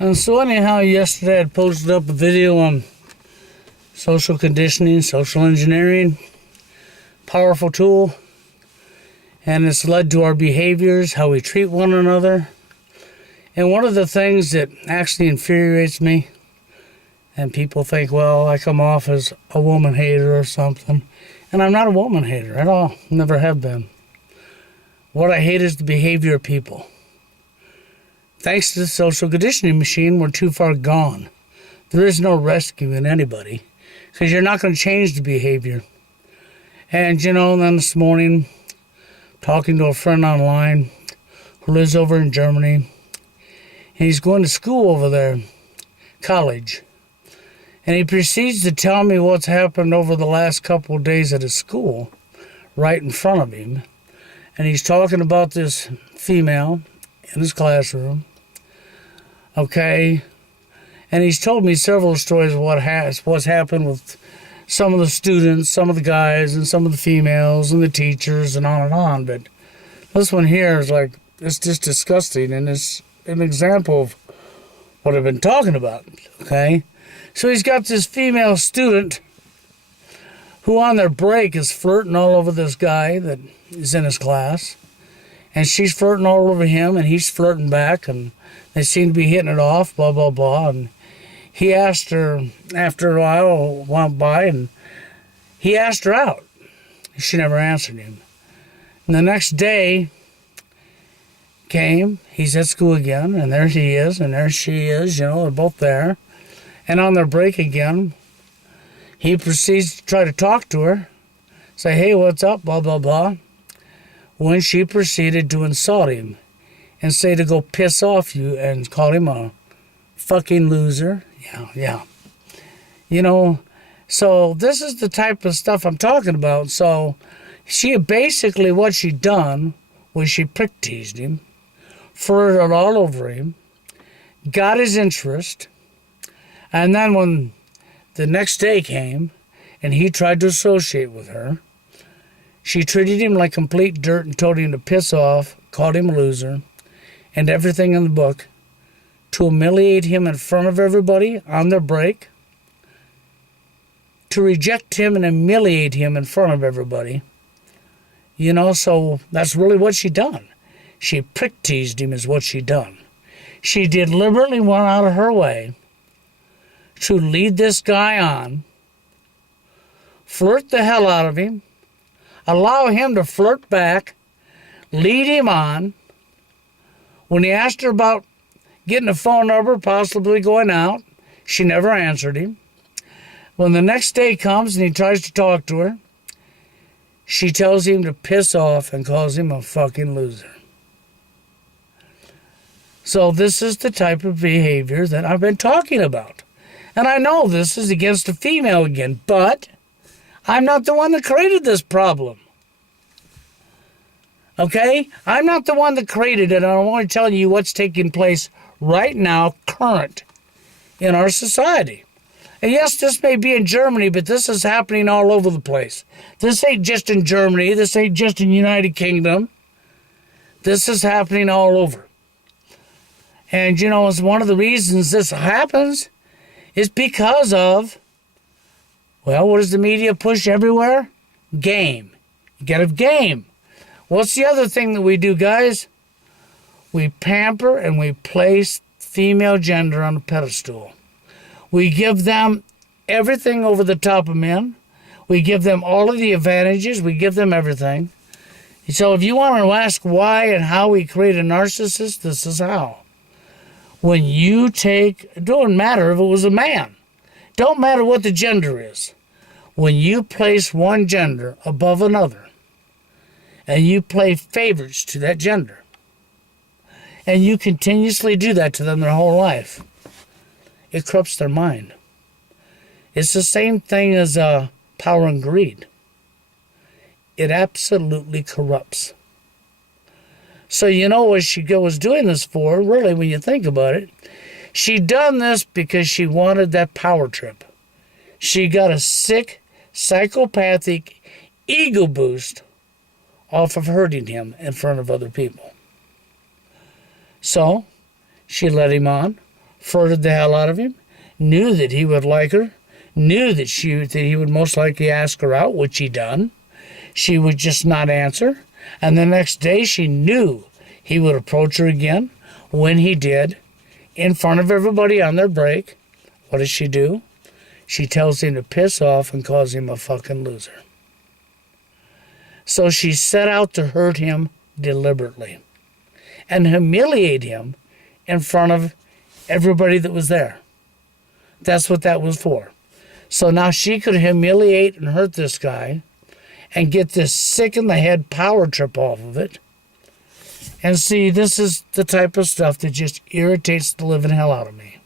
And so anyhow, yesterday I posted up a video on social conditioning, social engineering, powerful tool, and it's led to our behaviors, how we treat one another. And one of the things that actually infuriates me, and people think, well, I come off as a woman hater or something, and I'm not a woman hater at all, never have been. What I hate is the behavior of people. Thanks to the social conditioning machine, we're too far gone. There is no rescuing anybody because you're not going to change the behavior. And, then this morning, talking to a friend online who lives over in Germany, and he's going to school over there, college. And he proceeds to tell me what's happened over the last couple of days at his school, right in front of him. And he's talking about this female in his classroom. Okay, and he's told me several stories of what's happened with some of the students, some of the guys, and some of the females, and the teachers, and on. But this one here is it's just disgusting, and it's an example of what I've been talking about, okay? So he's got this female student who on their break is flirting all over this guy that is in his class, and she's flirting all over him, and he's flirting back, and they seem to be hitting it off, blah, blah, blah. And he asked her, after a while went by, and he asked her out. She never answered him. And the next day came, he's at school again, and there he is, and there she is, they're both there. And on their break again, he proceeds to try to talk to her, say, hey, what's up, blah, blah, blah. When she proceeded to insult him and say to go piss off you and call him a fucking loser. Yeah. So this is the type of stuff I'm talking about. So she basically, what she done was she prick teased him, flirted all over him, got his interest, and then when the next day came and he tried to associate with her, she treated him like complete dirt and told him to piss off, called him a loser, and everything in the book to humiliate him in front of everybody on their break, to reject him and humiliate him in front of everybody. So that's really what she done. She prick teased him is what she done. She deliberately went out of her way to lead this guy on, flirt the hell out of him, allow him to flirt back, lead him on. When he asked her about getting a phone number, possibly going out, she never answered him. When the next day comes and he tries to talk to her, she tells him to piss off and calls him a fucking loser. So this is the type of behavior that I've been talking about. And I know this is against a female again, but I'm not the one that created this problem. Okay? I'm not the one that created it. I'm only telling you what's taking place right now, current, in our society. And yes, this may be in Germany, but this is happening all over the place. This ain't just in Germany. This ain't just in the United Kingdom. This is happening all over. And, it's one of the reasons this happens is because of, well, what does the media push everywhere? Game. You gotta have game. What's the other thing that we do, guys? We pamper and we place female gender on a pedestal. We give them everything over the top of men. We give them all of the advantages. We give them everything. So if you want to ask why and how we create a narcissist, this is how. When you it don't matter if it was a man. Don't matter what the gender is. When you place one gender above another, and you play favorites to that gender, and you continuously do that to them their whole life, it corrupts their mind. It's the same thing as power and greed. It absolutely corrupts. So what she was doing this for, really, when you think about it? She done this because she wanted that power trip. She got a sick, psychopathic ego boost off of hurting him in front of other people. So she led him on, flirted the hell out of him, knew that he would like her, knew that he would most likely ask her out, which he done. She would just not answer. And the next day she knew he would approach her again. When he did, in front of everybody on their break, what does she do? She tells him to piss off and calls him a fucking loser. So she set out to hurt him deliberately and humiliate him in front of everybody that was there. That's what that was for. So now she could humiliate and hurt this guy and get this sick in the head power trip off of it. And see, this is the type of stuff that just irritates the living hell out of me.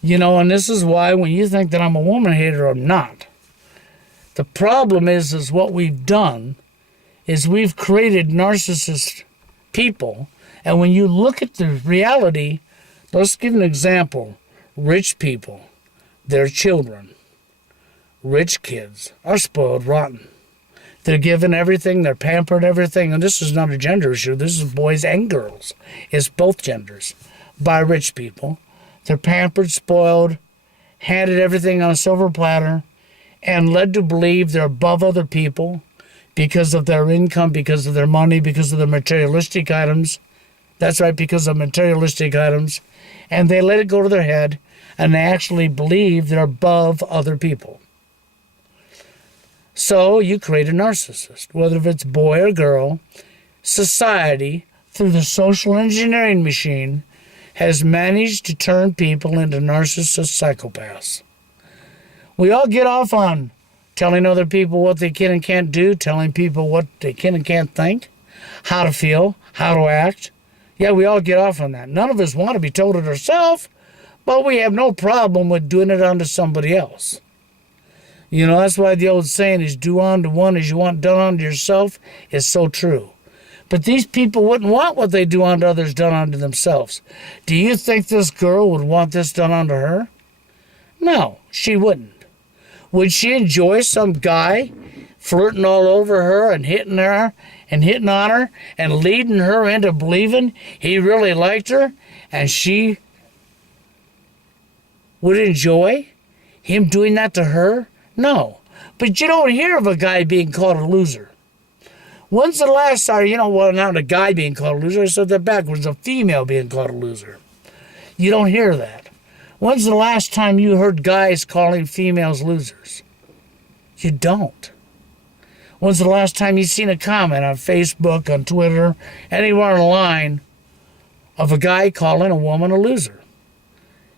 And this is why when you think that I'm a woman hater, I'm not. The problem is what we've done is we've created narcissist people. And when you look at the reality, let's give an example. Rich people, their children, rich kids are spoiled rotten. They're given everything, they're pampered everything, and this is not a gender issue, this is boys and girls. It's both genders by rich people. They're pampered, spoiled, handed everything on a silver platter, and led to believe they're above other people because of their income, because of their money, because of their materialistic items. That's right, because of materialistic items. And they let it go to their head, and they actually believe they're above other people. So you create a narcissist, whether it's boy or girl. Society, through the social engineering machine, has managed to turn people into narcissist psychopaths. We all get off on telling other people what they can and can't do, telling people what they can and can't think, how to feel, how to act. Yeah, we all get off on that. None of us want to be told it ourselves, but we have no problem with doing it onto somebody else. That's why the old saying is do unto one as you want done unto yourself is so true. But these people wouldn't want what they do unto others done unto themselves. Do you think this girl would want this done unto her? No, she wouldn't. Would she enjoy some guy flirting all over her and hitting on her and leading her into believing he really liked her and she would enjoy him doing that to her? No. But you don't hear of a guy being called a loser. When's the last time, not a guy being called a loser, I said that backwards, a female being called a loser. You don't hear that. When's the last time you heard guys calling females losers? You don't. When's the last time you seen a comment on Facebook, on Twitter, anywhere online of a guy calling a woman a loser?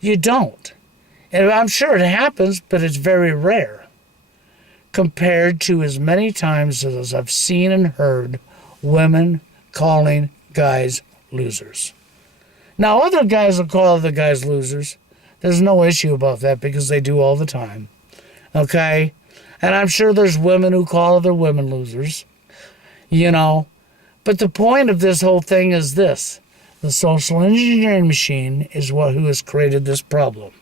You don't. And I'm sure it happens, but it's very rare compared to as many times as I've seen and heard women calling guys losers. Now, other guys will call other guys losers. There's no issue about that because they do all the time. Okay? And I'm sure there's women who call other women losers. But the point of this whole thing is this. The social engineering machine is who has created this problem.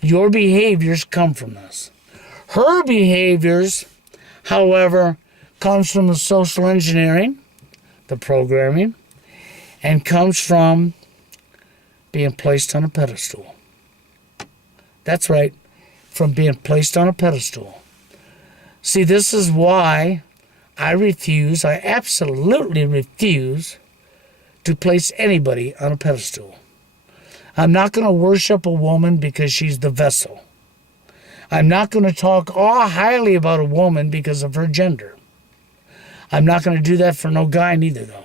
Your behaviors come from this. Her behaviors, however, comes from the social engineering, the programming, and comes from being placed on a pedestal. That's right, from being placed on a pedestal. See, this is why I absolutely refuse to place anybody on a pedestal. I'm not going to worship a woman because she's the vessel. I'm not going to talk all highly about a woman because of her gender. I'm not going to do that for no guy neither, though.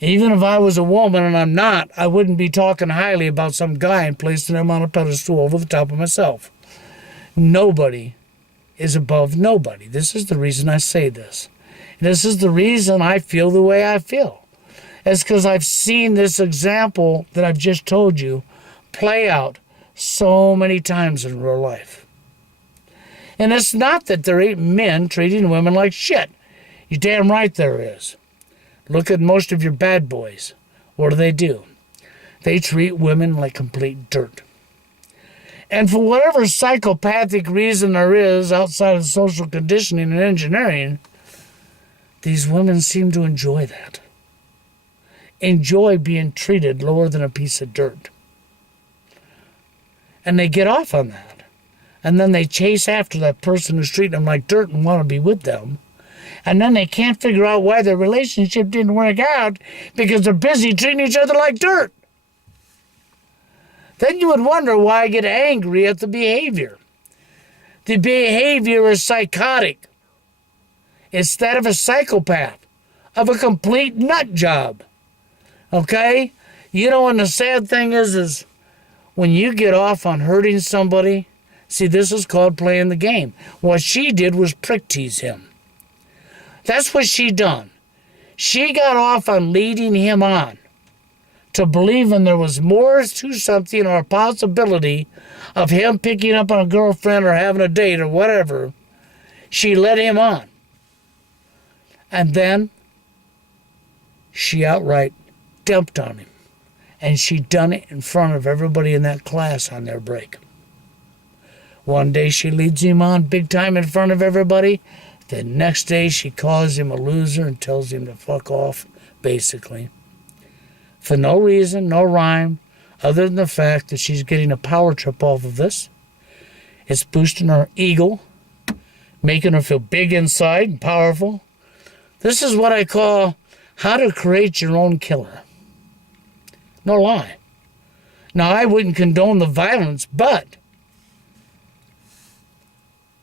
Even if I was a woman, and I'm not, I wouldn't be talking highly about some guy and placing him on a pedestal over the top of myself. Nobody is above nobody. This is the reason I say this. This is the reason I feel the way I feel. It's because I've seen this example that I've just told you play out so many times in real life. And it's not that there ain't men treating women like shit. You're damn right there is. Look at most of your bad boys. What do? They treat women like complete dirt. And for whatever psychopathic reason there is outside of social conditioning and engineering, these women seem to enjoy that. enjoy being treated lower than a piece of dirt. And they get off on that. And then they chase after that person who's treating them like dirt and want to be with them. And then they can't figure out why their relationship didn't work out because they're busy treating each other like dirt. Then you would wonder why I get angry at the behavior. The behavior is psychotic. It's that of a psychopath, of a complete nut job. Okay? You know, and the sad thing is when you get off on hurting somebody, see, this is called playing the game. What she did was prick tease him. That's what she done. She got off on leading him on to believing there was more to something or a possibility of him picking up on a girlfriend or having a date or whatever. She led him on. And then she outright dumped on him. And she done it in front of everybody in that class on their break. One day she leads him on big time in front of everybody. The next day she calls him a loser and tells him to fuck off, basically. For no reason, no rhyme, other than the fact that she's getting a power trip off of this. It's boosting her ego, making her feel big inside and powerful. This is what I call how to create your own killer. No lie. Now, I wouldn't condone the violence, but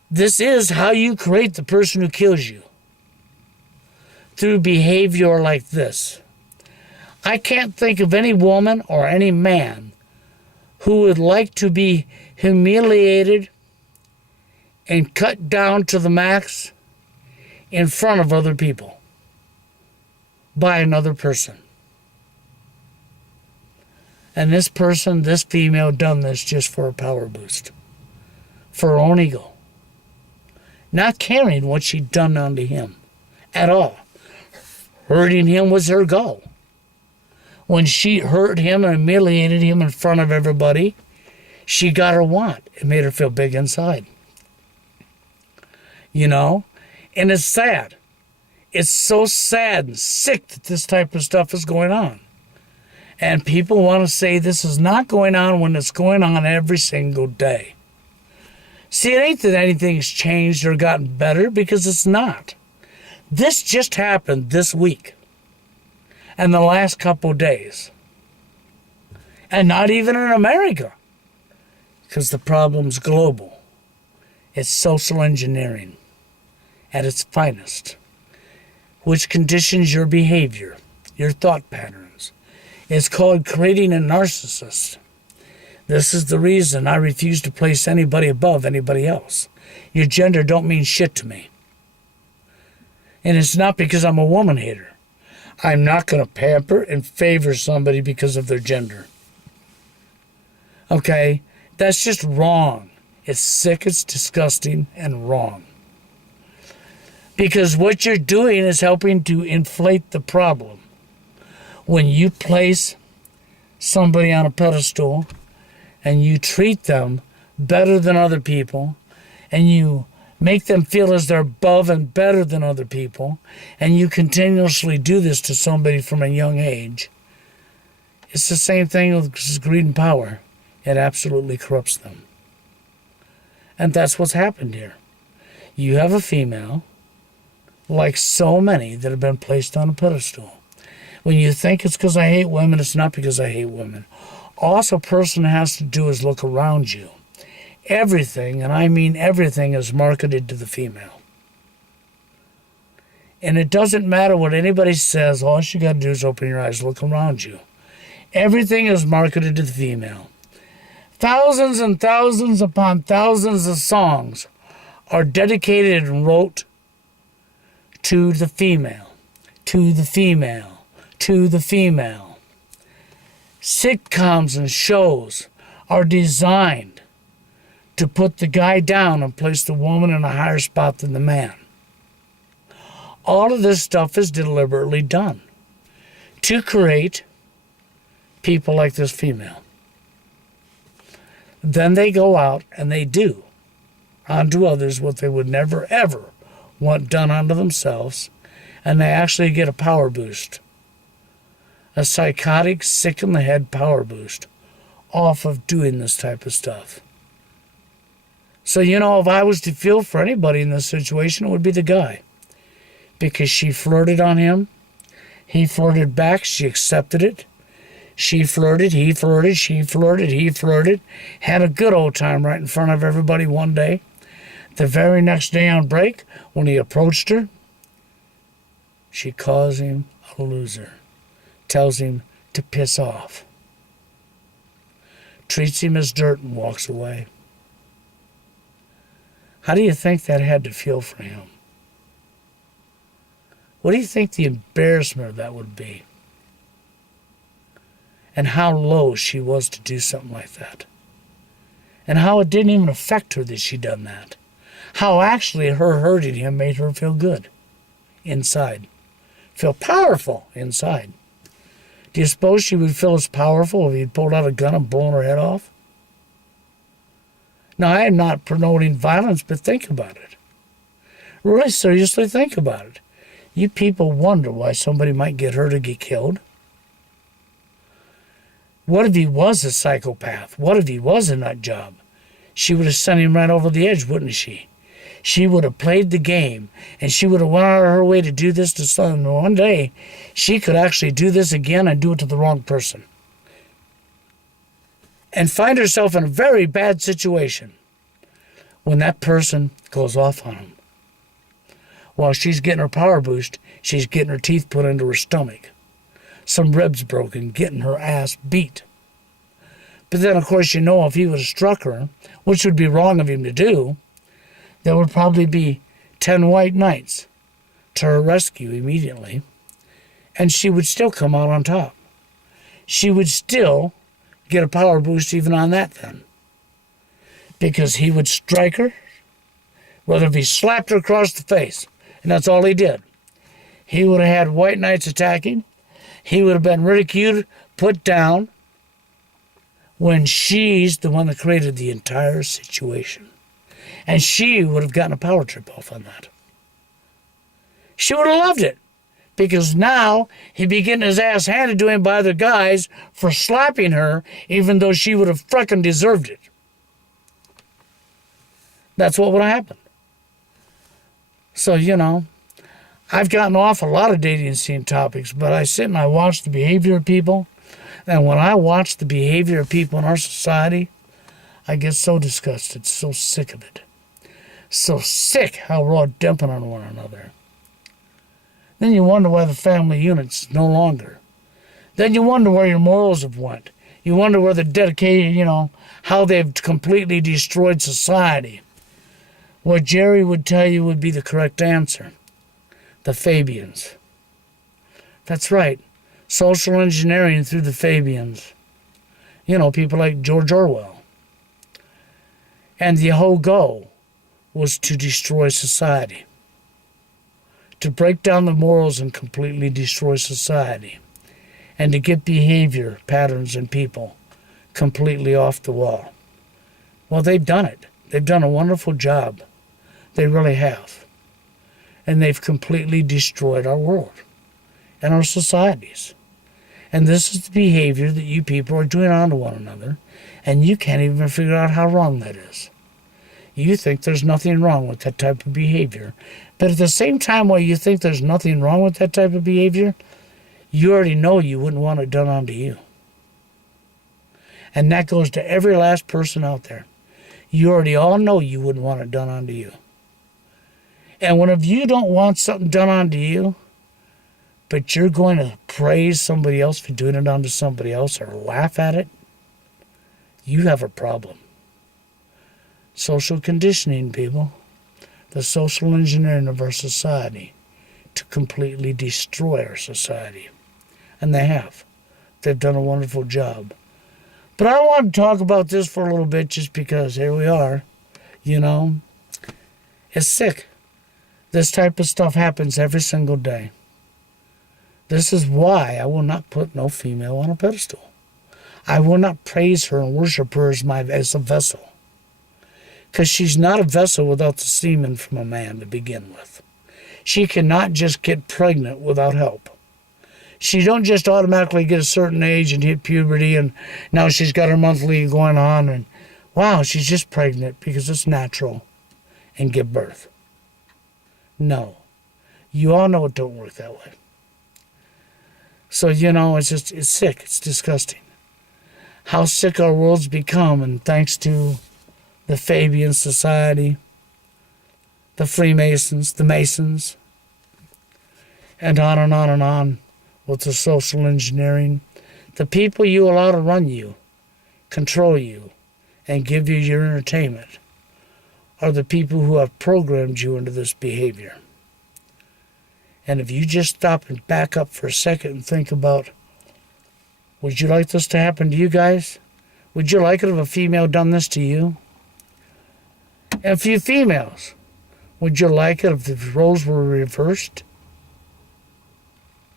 this is how you create the person who kills you. Through behavior like this. I can't think of any woman or any man who would like to be humiliated and cut down to the max in front of other people by another person. And this person, this female, done this just for a power boost. For her own ego. Not caring what she'd done unto him at all. Hurting him was her goal. When she hurt him and humiliated him in front of everybody, she got her want. It made her feel big inside. You know? And it's sad. It's so sad and sick that this type of stuff is going on. And people want to say this is not going on when it's going on every single day. See, it ain't that anything's changed or gotten better, because it's not. This just happened this week and the last couple of days. And not even in America, because the problem's global. It's social engineering at its finest, which conditions your behavior, your thought patterns. It's called creating a narcissist. This is the reason I refuse to place anybody above anybody else. Your gender don't mean shit to me. And it's not because I'm a woman hater. I'm not going to pamper and favor somebody because of their gender. Okay? That's just wrong. It's sick, it's disgusting, and wrong. Because what you're doing is helping to inflate the problem. When you place somebody on a pedestal and you treat them better than other people, and you make them feel as they're above and better than other people, and you continuously do this to somebody from a young age, it's the same thing with greed and power. It absolutely corrupts them. And that's what's happened here. You have a female, like so many that have been placed on a pedestal. When you think it's because I hate women, it's not because I hate women. All a person has to do is look around you. Everything, and I mean everything, is marketed to the female. And it doesn't matter what anybody says. All you got to do is open your eyes, look around you. Everything is marketed to the female. Thousands and thousands upon thousands of songs are dedicated and wrote to the female, to the female, to the female. Sitcoms and shows are designed to put the guy down and place the woman in a higher spot than the man. All of this stuff is deliberately done to create people like this female. Then they go out and they do unto others what they would never, ever want done unto themselves, and they actually get a power boost. a psychotic, sick-in-the-head power boost off of doing this type of stuff. So, if I was to feel for anybody in this situation, it would be the guy. Because she flirted on him. He flirted back. She accepted it. She flirted. He flirted. She flirted. He flirted. Had a good old time right in front of everybody one day. The very next day on break, when he approached her, she calls him a loser. Tells him to piss off. Treats him as dirt and walks away. How do you think that had to feel for him? What do you think the embarrassment of that would be? And how low she was to do something like that. And how it didn't even affect her that she done that. How actually her hurting him made her feel good inside. Feel powerful inside. Do you suppose she would feel as powerful if he'd pulled out a gun and blown her head off? Now, I am not promoting violence, but think about it. Really seriously think about it. You people wonder why somebody might get hurt or get killed. What if he was a psychopath? What if he was a nut job? She would have sent him right over the edge, wouldn't she? She would have played the game, and she would have went out of her way to do this to someone. One day, she could actually do this again and do it to the wrong person. And find herself in a very bad situation when that person goes off on him. While she's getting her power boost, she's getting her teeth put into her stomach. Some ribs broken, getting her ass beat. But then, of course, if he would have struck her, which would be wrong of him to do, there would probably be 10 white knights to her rescue immediately, and she would still come out on top. She would still get a power boost even on that then. Because he would strike her, whether if he slapped her across the face, and that's all he did. He would have had white knights attacking. He would have been ridiculed, put down, when she's the one that created the entire situation. And she would have gotten a power trip off on that. She would have loved it. Because now he'd be getting his ass handed to him by the guys for slapping her, even though she would have frickin' deserved it. That's what would have happened. So, I've gotten off a lot of dating scene topics, but I sit and I watch the behavior of people. And when I watch the behavior of people in our society, I get so disgusted, so sick of it. So sick how we're all dumping on one another. Then you wonder why the family unit's no longer. Then you wonder where your morals have went. You wonder where the dedication, how they've completely destroyed society. What Jerry would tell you would be the correct answer. The Fabians. That's right. Social engineering through the Fabians. People like George Orwell. And the whole goal was to destroy society. To break down the morals and completely destroy society. And to get behavior patterns in people completely off the wall. Well, they've done it. They've done a wonderful job. They really have. And they've completely destroyed our world and our societies. And this is the behavior that you people are doing onto one another, and you can't even figure out how wrong that is. You think there's nothing wrong with that type of behavior. But at the same time, while you think there's nothing wrong with that type of behavior, you already know you wouldn't want it done onto you. And that goes to every last person out there. You already all know you wouldn't want it done onto you. And whenever you don't want something done onto you, but you're going to praise somebody else for doing it onto somebody else or laugh at it, you have a problem. Social conditioning, people. The social engineering of our society to completely destroy our society. And they have. They've done a wonderful job. But I want to talk about this for a little bit just because here we are. It's sick. This type of stuff happens every single day. This is why I will not put no female on a pedestal. I will not praise her and worship her as a vessel. Because she's not a vessel without the semen from a man to begin with. She cannot just get pregnant without help. She don't just automatically get a certain age and hit puberty and now she's got her monthly going on and wow, she's just pregnant because it's natural and give birth. No. You all know it don't work that way. So, it's sick. It's disgusting. How sick our world's become, and thanks to the Fabian Society, the Freemasons, the Masons, and on and on and on with the social engineering. The people you allow to run you, control you, and give you your entertainment are the people who have programmed you into this behavior. And if you just stop and back up for a second and think about, would you like this to happen to you guys? Would you like it if a female done this to you? And a few females, would you like it if the roles were reversed?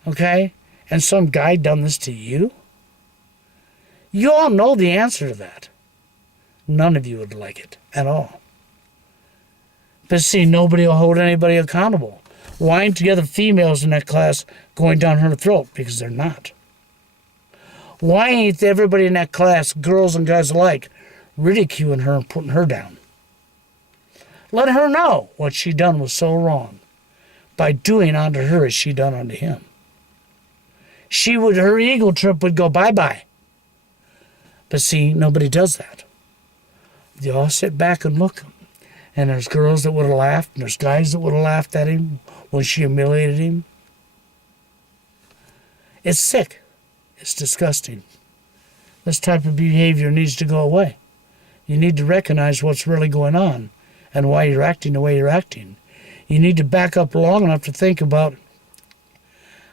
Okay? And some guy done this to you? You all know the answer to that. None of you would like it at all. But see, nobody will hold anybody accountable. Why ain't the other females in that class going down her throat? Because they're not. Why ain't everybody in that class, girls and guys alike, ridiculing her and putting her down? Let her know what she done was so wrong by doing unto her as she done unto him. Her ego trip would go bye-bye. But see, nobody does that. They all sit back and look. And there's girls that would have laughed, and there's guys that would have laughed at him when she humiliated him. It's sick. It's disgusting. This type of behavior needs to go away. You need to recognize what's really going on and why you're acting the way you're acting. You need to back up long enough to think about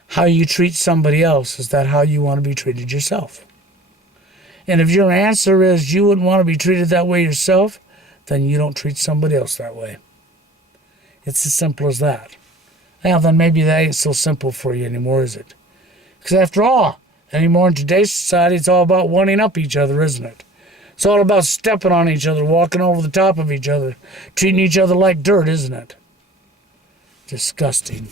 how you treat somebody else. Is that how you want to be treated yourself? And if your answer is you wouldn't want to be treated that way yourself, then you don't treat somebody else that way. It's as simple as that. Now, then maybe that ain't so simple for you anymore, is it? Because after all, anymore in today's society, it's all about one-ing up each other, isn't it? It's all about stepping on each other, walking over the top of each other, treating each other like dirt, isn't it? Disgusting.